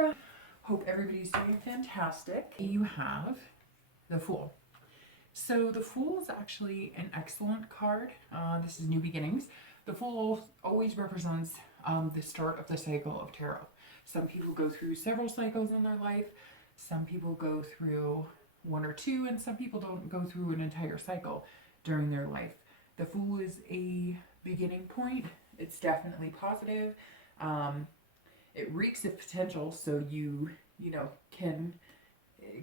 Libra. Hope everybody's doing fantastic. You have the Fool. So the Fool is actually an excellent card. This is new beginnings. The Fool always represents the start of the cycle of tarot. Some people go through several cycles in their life. Some people go through one or two, and some people don't go through an entire cycle during their life. The Fool is a beginning point. It's definitely positive. It reeks of potential, so you can,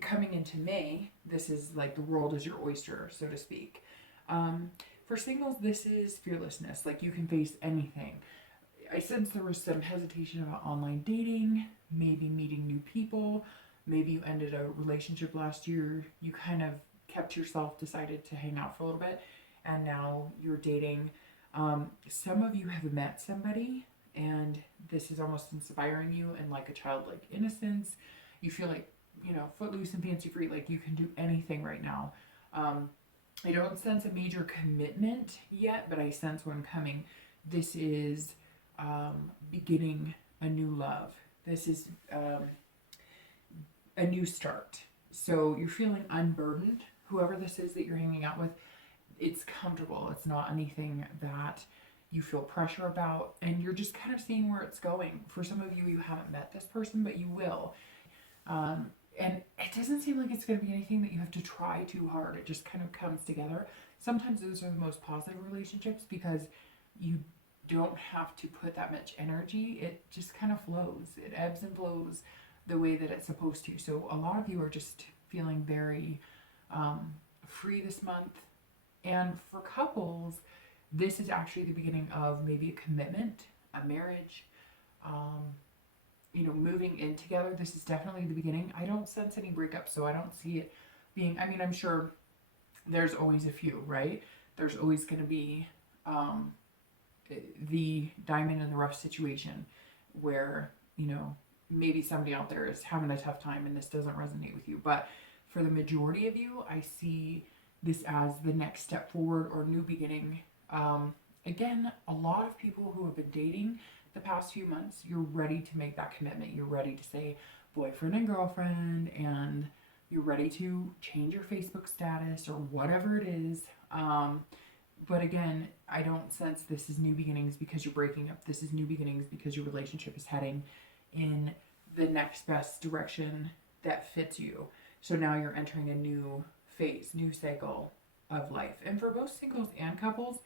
coming into May, this is like the world is your oyster, so to speak. For singles, this is fearlessness. Like, you can face anything. I sense there was some hesitation about online dating, maybe meeting new people. Maybe you ended a relationship last year. You kind of kept yourself, decided to hang out for a little bit, and now you're dating. Some of you have met somebody, and this is almost inspiring you in like a childlike innocence. You feel like, footloose and fancy free, like you can do anything right now. I don't sense a major commitment yet, but I sense one coming. This is beginning a new love. This is a new start. So you're feeling unburdened. Whoever this is that you're hanging out with, it's comfortable. It's not anything that you feel pressure about, and you're just kind of seeing where it's going. For some of you, you haven't met this person, but you will. And it doesn't seem like it's going to be anything that you have to try too hard. It just kind of comes together. Sometimes those are the most positive relationships because you don't have to put that much energy. It just kind of flows. It ebbs and flows the way that it's supposed to. So a lot of you are just feeling very free this month. And for couples, this is actually the beginning of maybe a commitment, a marriage, moving in together. This is definitely the beginning. I don't sense any breakups, so I don't see it being, I'm sure there's always a few, right? There's always going to be the diamond in the rough situation where, maybe somebody out there is having a tough time and this doesn't resonate with you. But for the majority of you, I see this as the next step forward or new beginning. Again, a lot of people who have been dating the past few months, you're ready to make that commitment. You're ready to say boyfriend and girlfriend, and you're ready to change your Facebook status or whatever it is. But again, I don't sense this is new beginnings because you're breaking up. This is new beginnings because your relationship is heading in the next best direction that fits you. So now you're entering a new phase, new cycle of life. And for both singles and couples,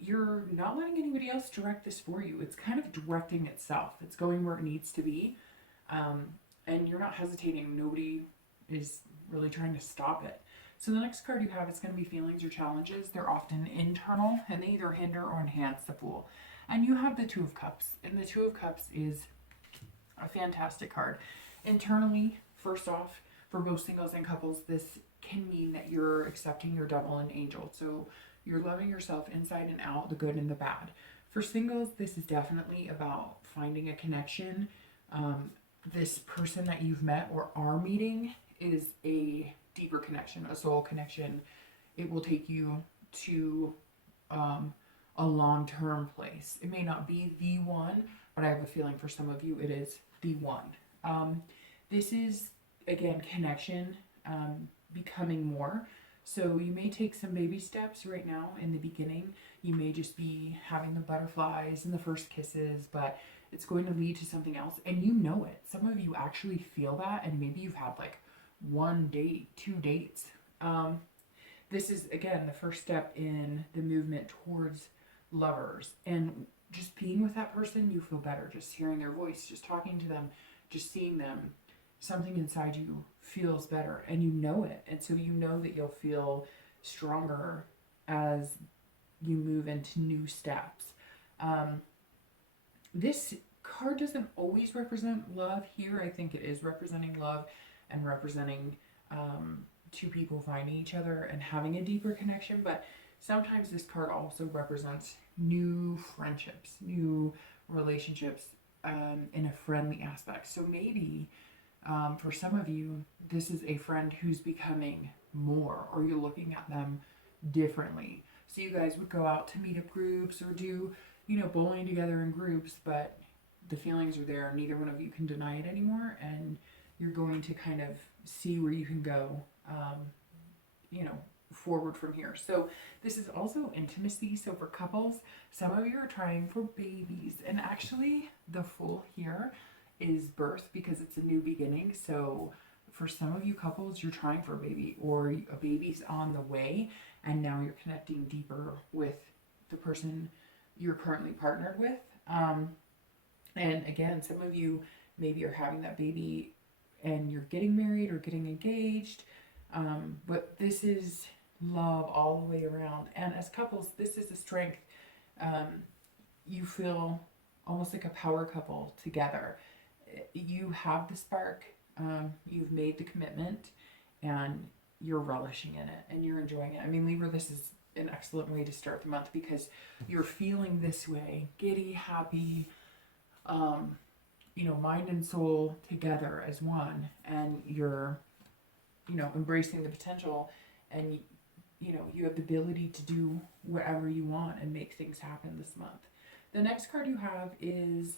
you're not letting anybody else direct this for you. It's kind of directing itself. It's going where it needs to be. And you're not hesitating. Nobody is really trying to stop it. So the next card you have is going to be feelings or challenges. They're often internal, and they either hinder or enhance the Fool. And you have the Two of Cups. And the Two of Cups is a fantastic card. Internally, first off, for both singles and couples, this can mean that you're accepting your devil and angel. So you're loving yourself inside and out, the good and the bad. For singles, this is definitely about finding a connection. This person that you've met or are meeting is a deeper connection, a soul connection. It will take you to a long-term place. It may not be the one, but I have a feeling for some of you it is the one. This is, again, connection, becoming more. So you may take some baby steps right now in the beginning. You may just be having the butterflies and the first kisses, but it's going to lead to something else. And you know it. Some of you actually feel that, and maybe you've had like one date, 2 dates. This is, again, the first step in the movement towards lovers. And just being with that person, you feel better. Just hearing their voice, just talking to them, just seeing them. Something inside you feels better, and you know it. And so you know that you'll feel stronger as you move into new steps. This card doesn't always represent love here. I think it is representing love and representing two people finding each other and having a deeper connection. But sometimes this card also represents new friendships, new relationships in a friendly aspect. So maybe for some of you, this is a friend who's becoming more, or you're looking at them differently. So you guys would go out to meetup groups or do, bowling together in groups, but the feelings are there. Neither one of you can deny it anymore, and you're going to kind of see where you can go, you know, forward from here. So this is also intimacy. So for couples, some of you are trying for babies, and actually the Fool here is birth because it's a new beginning. So for some of you couples, you're trying for a baby, or a baby's on the way, and now you're connecting deeper with the person you're currently partnered with. And again, some of you maybe are having that baby and you're getting married or getting engaged. But this is love all the way around. And as couples, this is a strength. You feel almost like a power couple together. You have the spark, you've made the commitment, and you're relishing in it and you're enjoying it. I mean, Libra, this is an excellent way to start the month because you're feeling this way, giddy, happy, you know, mind and soul together as one, and you're, you know, embracing the potential, and you know, you have the ability to do whatever you want and make things happen this month. The next card you have is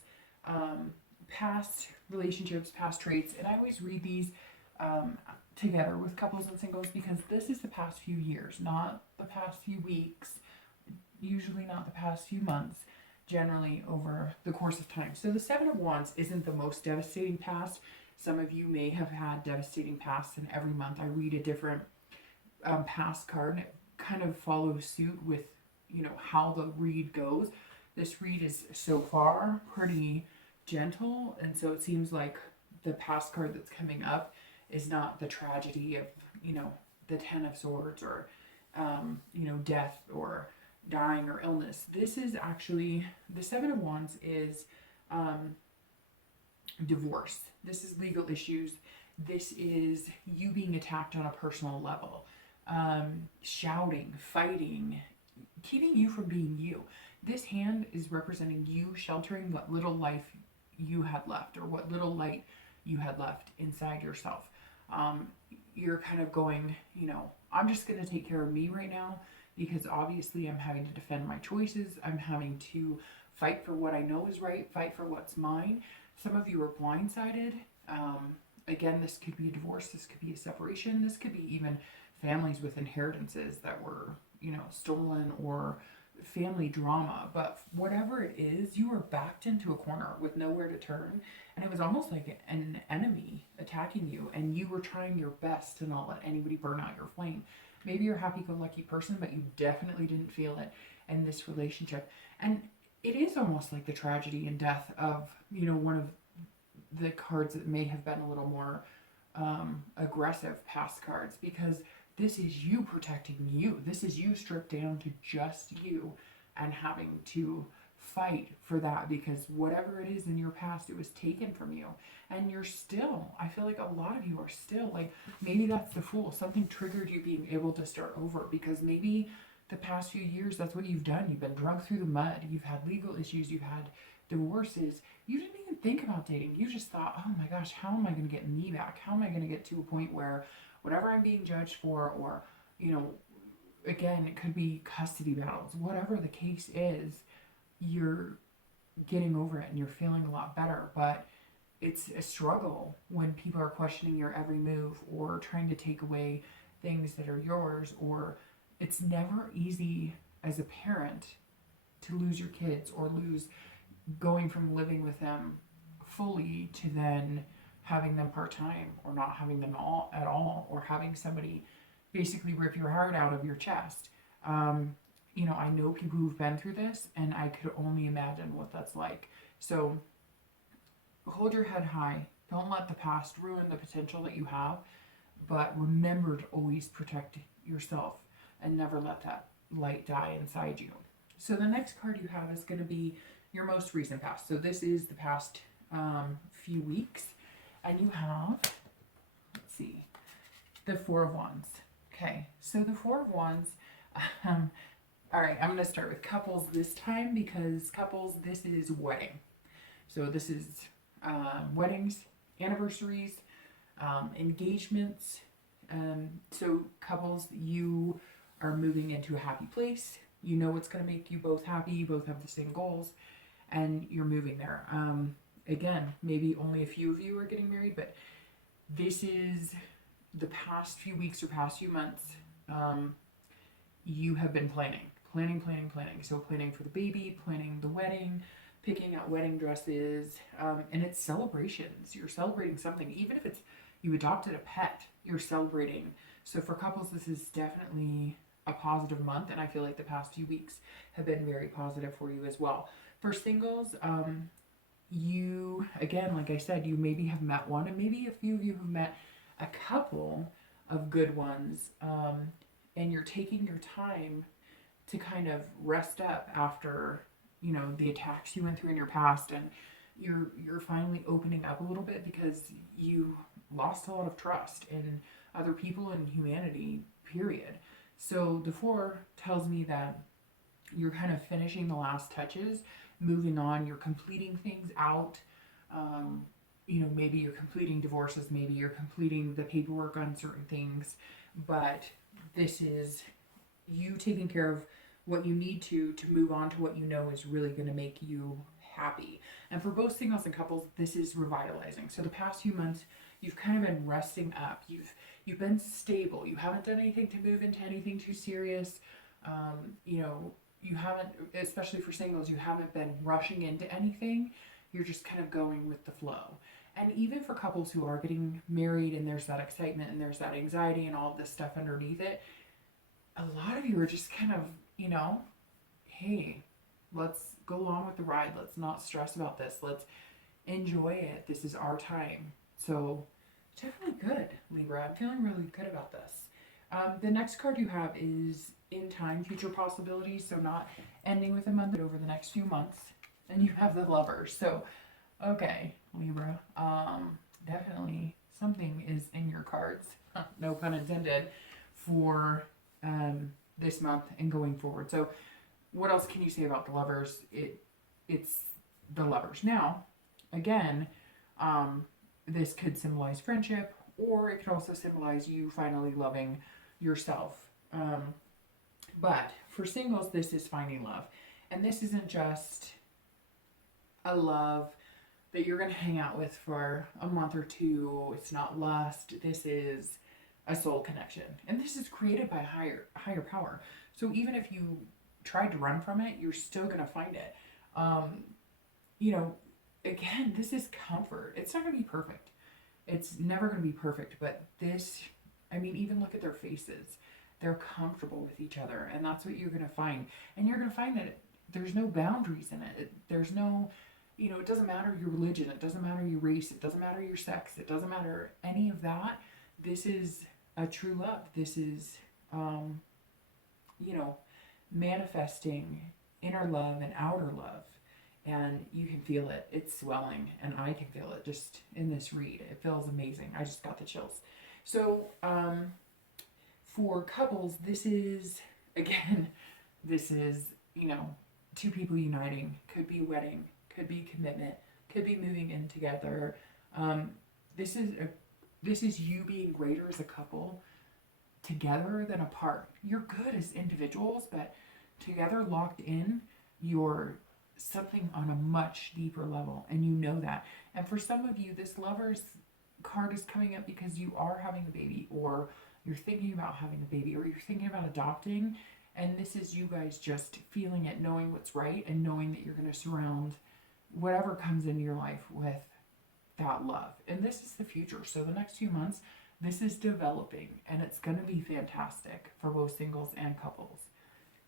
past relationships, past traits, and I always read these together with couples and singles because this is the past few years, not the past few weeks, usually not the past few months, generally over the course of time. So the Seven of Wands isn't the most devastating past. Some of you may have had devastating pasts, and every month I read a different past card, and it kind of follows suit with, you know, how the read goes. This read is so far pretty gentle, and so it seems like the past card that's coming up is not the tragedy of, you know, the Ten of Swords or you know, death or dying or illness. This is actually, the Seven of Wands is divorce. This is legal issues. This is you being attacked on a personal level, shouting, fighting, keeping you from being you. This hand is representing you sheltering what little life you had left, or what little light you had left inside yourself. You're kind of going, you know, I'm just going to take care of me right now, because obviously I'm having to defend my choices. I'm having to fight for what I know is right, fight for what's mine. Some of you are blindsided. Again, this could be a divorce, this could be a separation, this could be even families with inheritances that were, you know, stolen, or family drama. But whatever it is, you were backed into a corner with nowhere to turn, and it was almost like an enemy attacking you, and you were trying your best to not let anybody burn out your flame. Maybe you're a happy-go-lucky person, but you definitely didn't feel it in this relationship. And it is almost like the tragedy and death of, you know, one of the cards that may have been a little more aggressive past cards, because this is you protecting you. This is you stripped down to just you and having to fight for that, because whatever it is in your past, it was taken from you. And you're still, I feel like a lot of you are still, like, maybe that's the Fool. Something triggered you being able to start over, because maybe the past few years, that's what you've done. You've been dragged through the mud. You've had legal issues. You've had divorces. You didn't even think about dating. You just thought, oh my gosh, how am I going to get me back? How am I going to get to a point where whatever I'm being judged for, or, you know, again, it could be custody battles, whatever the case is, you're getting over it and you're feeling a lot better. But it's a struggle when people are questioning your every move or trying to take away things that are yours, or it's never easy as a parent to lose your kids, or lose going from living with them fully to then having them part-time, or not having them all at all, or having somebody basically rip your heart out of your chest. You know, I know people who've been through this, and I could only imagine what that's like. So hold your head high. Don't let the past ruin the potential that you have, but remember to always protect yourself and never let that light die inside you. So the next card you have is going to be your most recent past. So this is the past few weeks. And you have, let's see, the Four of Wands. Okay, so the Four of Wands, all right, I'm going to start with couples this time, because couples, this is wedding. So this is weddings, anniversaries, engagements. So couples, you are moving into a happy place. You know what's going to make you both happy. You both have the same goals, and you're moving there. again, maybe only a few of you are getting married, but this is the past few weeks or past few months. You have been planning. So planning for the baby, planning the wedding, picking out wedding dresses, and it's celebrations. You're celebrating something. Even if it's you adopted a pet, you're celebrating. So for couples, this is definitely a positive month, and I feel like the past few weeks have been very positive for you as well. For singles, you, again, like I said, you maybe have met one, and maybe a few of you have met a couple of good ones, and you're taking your time to kind of rest up after, you know, the attacks you went through in your past, and you're finally opening up a little bit because you lost a lot of trust in other people and humanity, period. So the 4 tells me that you're kind of finishing the last touches, moving on, you're completing things out. You know, maybe you're completing divorces, maybe you're completing the paperwork on certain things, but this is you taking care of what you need to move on to what you know is really going to make you happy. And for both singles and couples, this is revitalizing. So the past few months, you've kind of been resting up. You've been stable. You haven't done anything to move into anything too serious. You know, you haven't, especially for singles, you haven't been rushing into anything. You're just kind of going with the flow. And even for couples who are getting married and there's that excitement and there's that anxiety and all of this stuff underneath it, a lot of you are just kind of, you know, hey, let's go along with the ride. Let's not stress about this. Let's enjoy it. This is our time. So definitely good, Libra. I'm feeling really good about this. The next card you have is in time, future possibilities. So not ending with a month, but over the next few months. And you have the Lovers. So, okay, Libra. Definitely something is in your cards, no pun intended, for this month and going forward. So what else can you say about the Lovers? It's the Lovers. Now, again, this could symbolize friendship, or it could also symbolize you finally loving yourself. But for singles, this is finding love. And this isn't just a love that you're going to hang out with for a month or two. It's not lust. This is a soul connection. And this is created by higher power. So even if you tried to run from it, you're still going to find it. You know, again, this is comfort. It's not going to be perfect. It's never going to be perfect. But this, I mean, even look at their faces. They're comfortable with each other. And that's what you're going to find. And you're going to find that there's no boundaries in it. There's no, you know, it doesn't matter your religion. It doesn't matter your race. It doesn't matter your sex. It doesn't matter any of that. This is a true love. This is, you know, manifesting inner love and outer love. And you can feel it. It's swelling. And I can feel it just in this read. It feels amazing. I just got the chills. So, for couples, this is, again, this is, you know, two people uniting. Could be wedding. Could be commitment. Could be moving in together. This is you being greater as a couple together than apart. You're good as individuals, but together, locked in, you're something on a much deeper level, and you know that. And for some of you, this Lovers card is coming up because you are having a baby, or you're thinking about having a baby, or you're thinking about adopting, and this is you guys just feeling it, knowing what's right, and knowing that you're going to surround whatever comes into your life with that love. And this is the future. So the next few months, this is developing, and it's going to be fantastic for both singles and couples.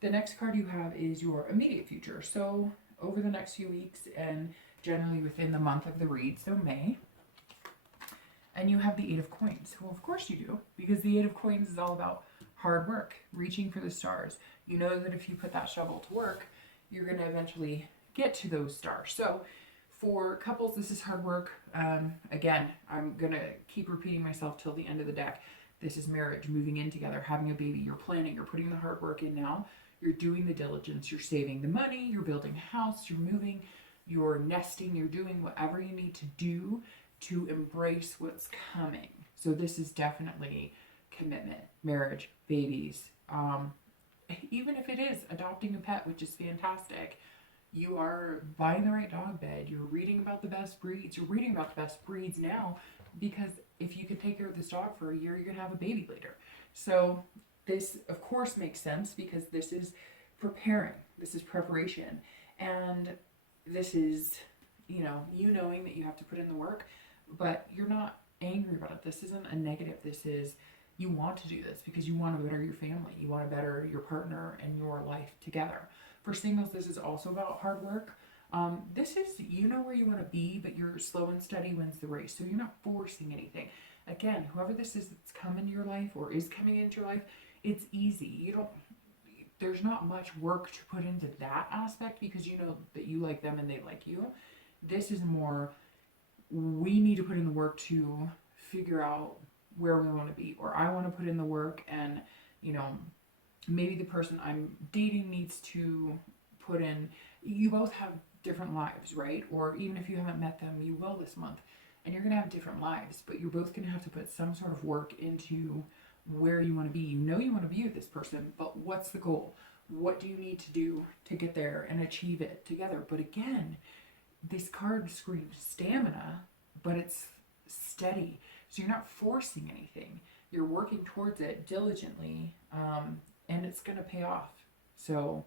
The next card you have is your immediate future. So over the next few weeks, and generally within the month of the read, so May. And you have the 8 of Coins. Well, of course you do, because the 8 of Coins is all about hard work, reaching for the stars. You know that if you put that shovel to work, you're going to eventually get to those stars. So for couples, this is hard work. Again, I'm going to keep repeating myself till the end of the deck. This is marriage, moving in together, having a baby. You're planning, you're putting the hard work in now. You're doing the diligence, you're saving the money, you're building a house, you're moving, you're nesting, you're doing whatever you need to do to embrace what's coming. So this is definitely commitment, marriage, babies. Even if it is adopting a pet, which is fantastic, You are buying the right dog bed. You're reading about the best breeds. You're reading about the best breeds now because if you can take care of this dog for a year, you're going to have a baby later. So this, of course, makes sense because this is preparing. This is preparation. And this is, you knowing that you have to put in the work, but you're not angry about it. This isn't a negative. This is, you want to do this because you want to better your family. You want to better your partner and your life together. For singles, this is also about hard work. This is, you know where you want to be, but you're slow and steady wins the race. So you're not forcing anything. Again, whoever this is that's come into your life or is coming into your life, it's easy. There's not much work to put into that aspect because you know that you like them and they like you. This is more, we need to put in the work to figure out where we want to be, or I want to put in the work and, maybe the person I'm dating needs to put in, you both have different lives, right? Or even if you haven't met them, you will this month, and you're going to have different lives, but you're both going to have to put some sort of work into where you want to be. You know you want to be with this person, but what's the goal? What do you need to do to get there and achieve it together? But again, this card screams stamina, but it's steady. So you're not forcing anything. You're working towards it diligently, and it's going to pay off. So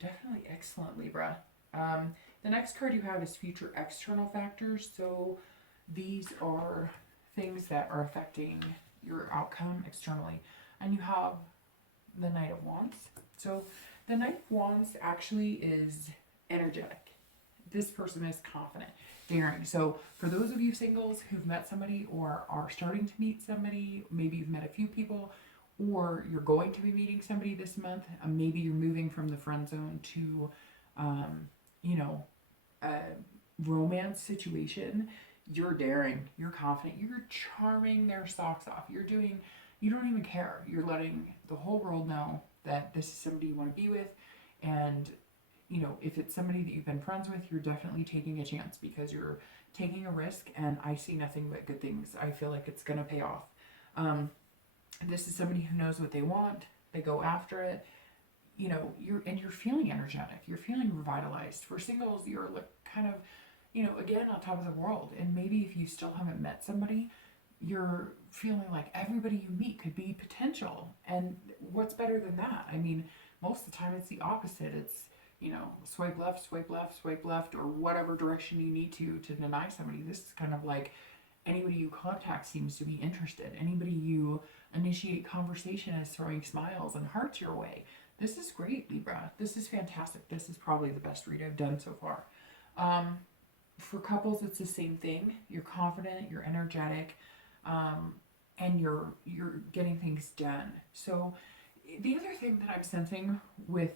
definitely excellent, Libra. The next card you have is future external factors. So these are things that are affecting your outcome externally. And you have the Knight of Wands. So the Knight of Wands actually is energetic. This person is confident, daring. So for those of you singles who've met somebody or are starting to meet somebody, maybe you've met a few people, or you're going to be meeting somebody this month, maybe you're moving from the friend zone to, a romance situation, you're daring, you're confident, you're charming their socks off. You don't even care. You're letting the whole world know that this is somebody you want to be with. And, if it's somebody that you've been friends with, you're definitely taking a chance because you're taking a risk, and I see nothing but good things. I feel like it's going to pay off. This is somebody who knows what they want. They go after it. You're feeling energetic. You're feeling revitalized. For singles, you're kind of, again, on top of the world. And maybe if you still haven't met somebody, you're feeling like everybody you meet could be potential. And what's better than that? I mean, most of the time it's the opposite. It's, swipe left, swipe left, swipe left, or whatever direction you need to deny somebody. This is kind of like anybody you contact seems to be interested. Anybody you initiate conversation is throwing smiles and hearts your way. This is great, Libra. This is fantastic. This is probably the best read I've done so far. For couples, it's the same thing. You're confident, you're energetic, and you're getting things done. So the other thing that I'm sensing with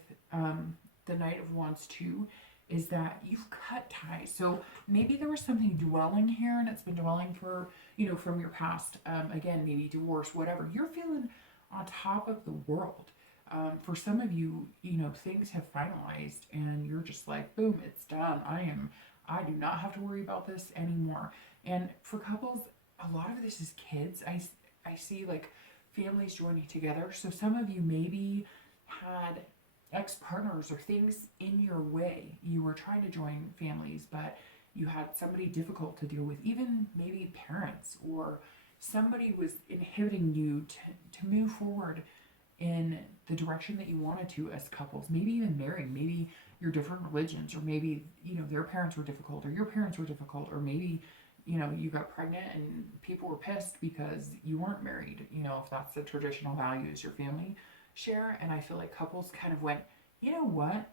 the Knight of Wands too is that you've cut ties. So maybe there was something dwelling here and it's been dwelling for, from your past. Again, maybe divorce, whatever. You're feeling on top of the world. For some of you, things have finalized and you're just like, boom, it's done. I do not have to worry about this anymore. And for couples, a lot of this is kids. I see like families joining together. So some of you maybe had ex-partners or things in your way. You were trying to join families, but you had somebody difficult to deal with, even maybe parents, or somebody was inhibiting you to move forward in the direction that you wanted to as couples. Maybe even marrying. Maybe you're different religions, or maybe, their parents were difficult, or your parents were difficult, or maybe, you got pregnant and people were pissed because you weren't married, if that's the traditional values your family share. And I feel like couples kind of went, you know what?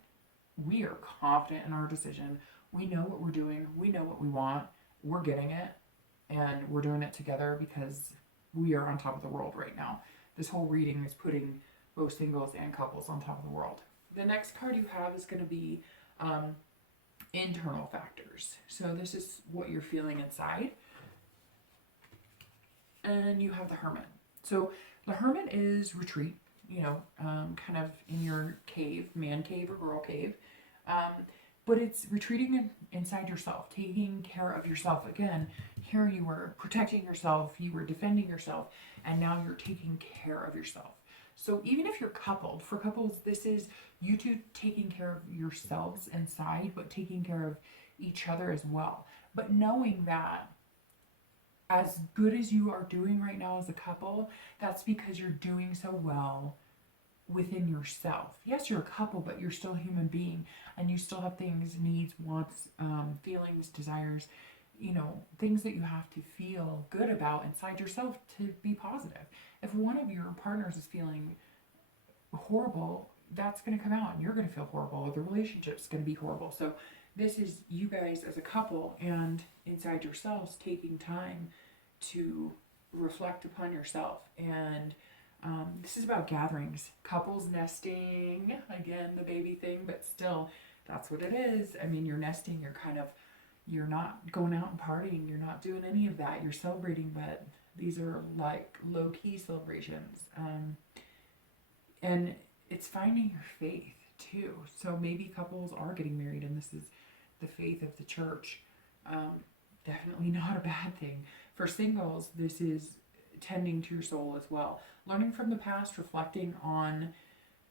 We are confident in our decision. We know what we're doing. We know what we want. We're getting it. And we're doing it together because we are on top of the world right now. This whole reading is putting both singles and couples on top of the world. The next card you have is going to be internal factors. So this is what you're feeling inside. And you have the Hermit. So the Hermit is retreat, kind of in your cave, man cave or girl cave. But it's retreating inside yourself, taking care of yourself. Again, here you were protecting yourself, you were defending yourself, and now you're taking care of yourself. So even if you're coupled, for couples, this is you two taking care of yourselves inside, but taking care of each other as well. But knowing that as good as you are doing right now as a couple, that's because you're doing so well within yourself. Yes, you're a couple, but you're still a human being, and you still have things, needs, wants, feelings, desires, you know, things that you have to feel good about inside yourself to be positive. If one of your partners is feeling horrible, that's going to come out and you're going to feel horrible, or the relationship's going to be horrible. So this is you guys as a couple and inside yourselves taking time to reflect upon yourself. And this is about gatherings, couples nesting, again, the baby thing, but still, that's what it is. I mean, you're nesting, you're not going out and partying, you're not doing any of that, you're celebrating, but these are like low-key celebrations. And it's finding your faith too. So maybe couples are getting married and this is the faith of the church. Definitely not a bad thing. For singles, this is tending to your soul as well. Learning from the past, reflecting on,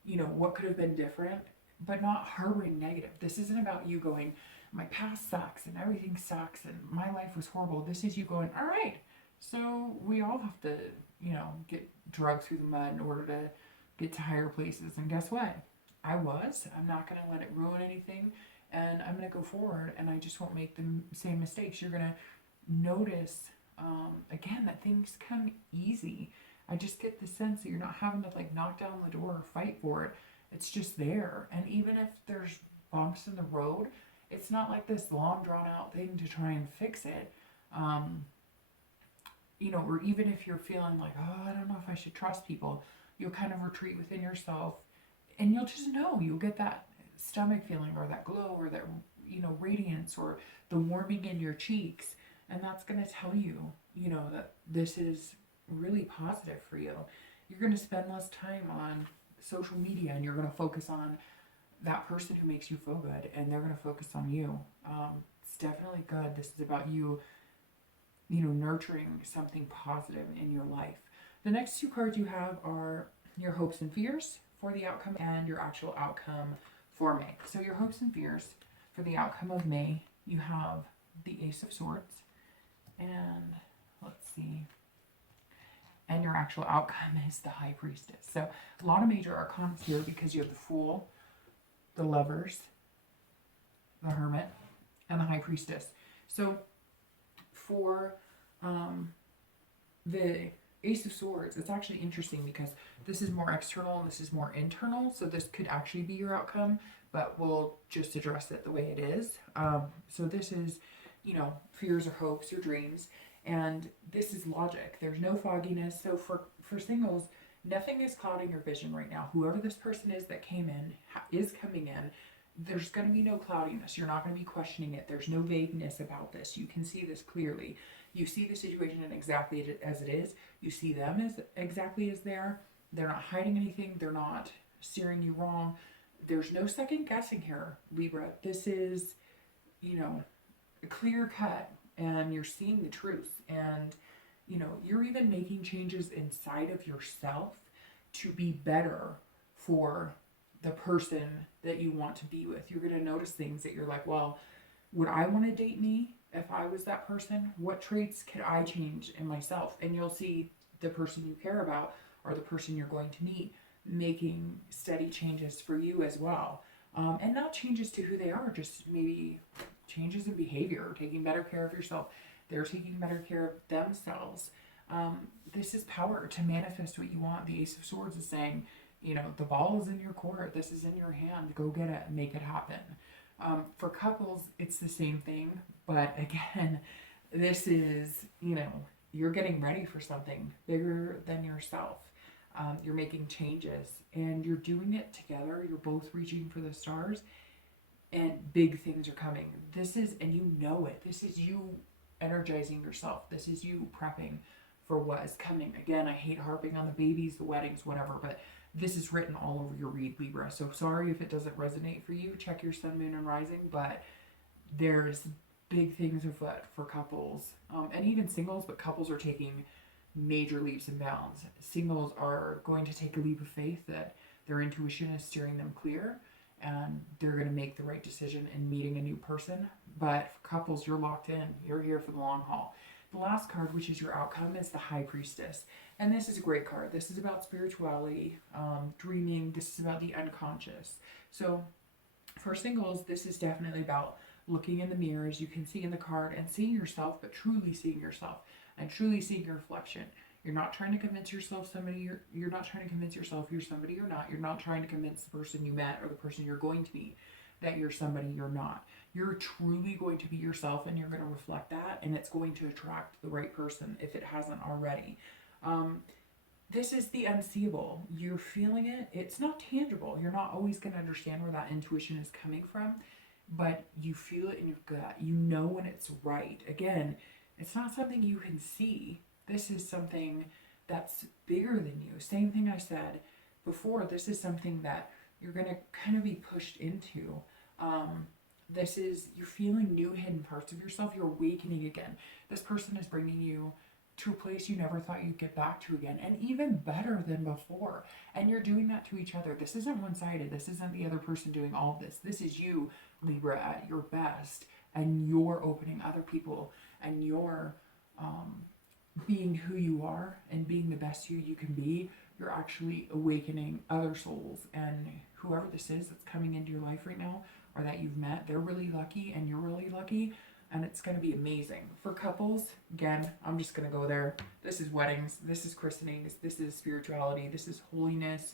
you know, what could have been different, but not harboring negative. This isn't about you going, my past sucks and everything sucks and my life was horrible. This is you going, all right, so we all have to, you know, get dragged through the mud in order to get to higher places. And guess what? I'm not going to let it ruin anything. And I'm going to go forward and I just won't make the same mistakes. You're going to notice, again, that things come easy. I just get the sense that you're not having to like knock down the door or fight for it. It's just there. And even if there's bumps in the road, it's not like this long drawn out thing to try and fix it. You know, or even if you're feeling like, oh, I don't know if I should trust people, you'll kind of retreat within yourself and you'll just know, you'll get that stomach feeling or that glow or that, you know, radiance or the warming in your cheeks. And that's going to tell you, you know, that this is really positive for you. You're going to spend less time on social media and you're going to focus on that person who makes you feel good and they're going to focus on you. It's definitely good. This is about you, you know, nurturing something positive in your life. The next two cards you have are your hopes and fears for the outcome and your actual outcome for May. So your hopes and fears for the outcome of May, you have the Ace of Swords and let's see, and your actual outcome is the High Priestess. So a lot of major arcana here because you have the Fool, the Lovers, the Hermit, and the High Priestess. So for the Ace of Swords, it's actually interesting because this is more external and this is more internal. So this could actually be your outcome, but we'll just address it the way it is. So this is, you know, fears or hopes or dreams. And this is logic. There's no fogginess. So for singles, nothing is clouding your vision right now. Whoever this person is that came in, is coming in, there's going to be no cloudiness. You're not going to be questioning it. There's no vagueness about this. You can see this clearly. You see the situation exactly as it is. You see them as exactly as they are. They're not hiding anything. They're not steering you wrong. There's no second guessing here, Libra. This is, you know, a clear cut and you're seeing the truth. And, you know, you're even making changes inside of yourself to be better for the person that you want to be with. You're going to notice things that you're like, well, would I want to date me if I was that person? What traits could I change in myself? And you'll see the person you care about or the person you're going to meet making steady changes for you as well. And not changes to who they are, just maybe changes in behavior, taking better care of yourself. They're taking better care of themselves. This is power to manifest what you want. The Ace of Swords is saying, you know, the ball is in your court. This is in your hand. Go get it and make it happen. For couples, it's the same thing. But again, this is, you know, you're getting ready for something bigger than yourself. You're making changes and you're doing it together. You're both reaching for the stars and big things are coming. This is, and you know it, this is you energizing yourself. This is you prepping for what is coming. Again, I hate harping on the babies, the weddings, whatever, but this is written all over your read, Libra. So sorry if it doesn't resonate for you. Check your sun, moon, and rising, but there's big things afoot for couples and even singles, but couples are taking major leaps and bounds. Singles are going to take a leap of faith that their intuition is steering them clear and they're going to make the right decision in meeting a new person. But for couples, you're locked in. You're here for the long haul. The last card, which is your outcome, is the High Priestess. And this is a great card. This is about spirituality, dreaming. This is about the unconscious. So for singles, this is definitely about looking in the mirror, as you can see in the card, and seeing yourself, but truly seeing yourself and truly seeing your reflection. You're not trying to convince yourself you're not trying to convince yourself you're somebody you're not. You're not trying to convince the person you met or the person you're going to meet that you're somebody you're not. You're truly going to be yourself, and you're going to reflect that, and it's going to attract the right person if it hasn't already. This is the unseeable. You're feeling it. It's not tangible. You're not always going to understand where that intuition is coming from, but you feel it in your gut. You know when it's right. Again, it's not something you can see. This is something that's bigger than you. Same thing I said before. This is something that you're going to kind of be pushed into. This is, you're feeling new hidden parts of yourself. You're awakening again. This person is bringing you to a place you never thought you'd get back to again, and even better than before. And you're doing that to each other. This isn't one-sided. This isn't the other person doing all of this. This is you, Libra, at your best, and you're opening other people, and you're being who you are and being the best you can be. You're actually awakening other souls, and whoever this is that's coming into your life right now or that you've met, they're really lucky and you're really lucky, and it's going to be amazing. For couples, again, I'm just going to go there. This is weddings, this is christenings, this is spirituality, this is holiness.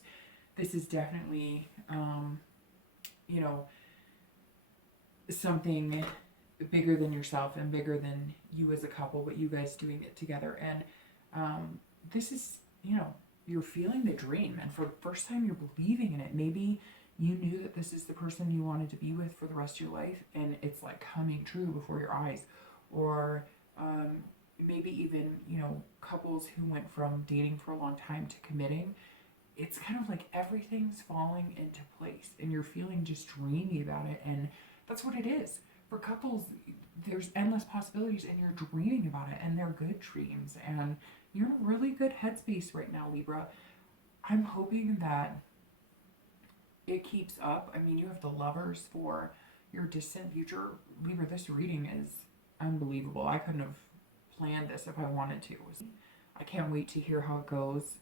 This is definitely, you know, something bigger than yourself and bigger than you as a couple, but you guys doing it together. And this is, you know, you're feeling the dream, and for the first time you're believing in it. Maybe you knew that this is the person you wanted to be with for the rest of your life, and it's like coming true before your eyes. Or maybe even, you know, couples who went from dating for a long time to committing. It's kind of like everything's falling into place and you're feeling just dreamy about it, and that's what it is. For couples, there's endless possibilities and you're dreaming about it, and they're good dreams, and you're in a really good headspace right now, Libra. I'm hoping that it keeps up. I mean, you have the Lovers for your distant future. Libra, this reading is unbelievable. I couldn't have planned this if I wanted to. I can't wait to hear how it goes.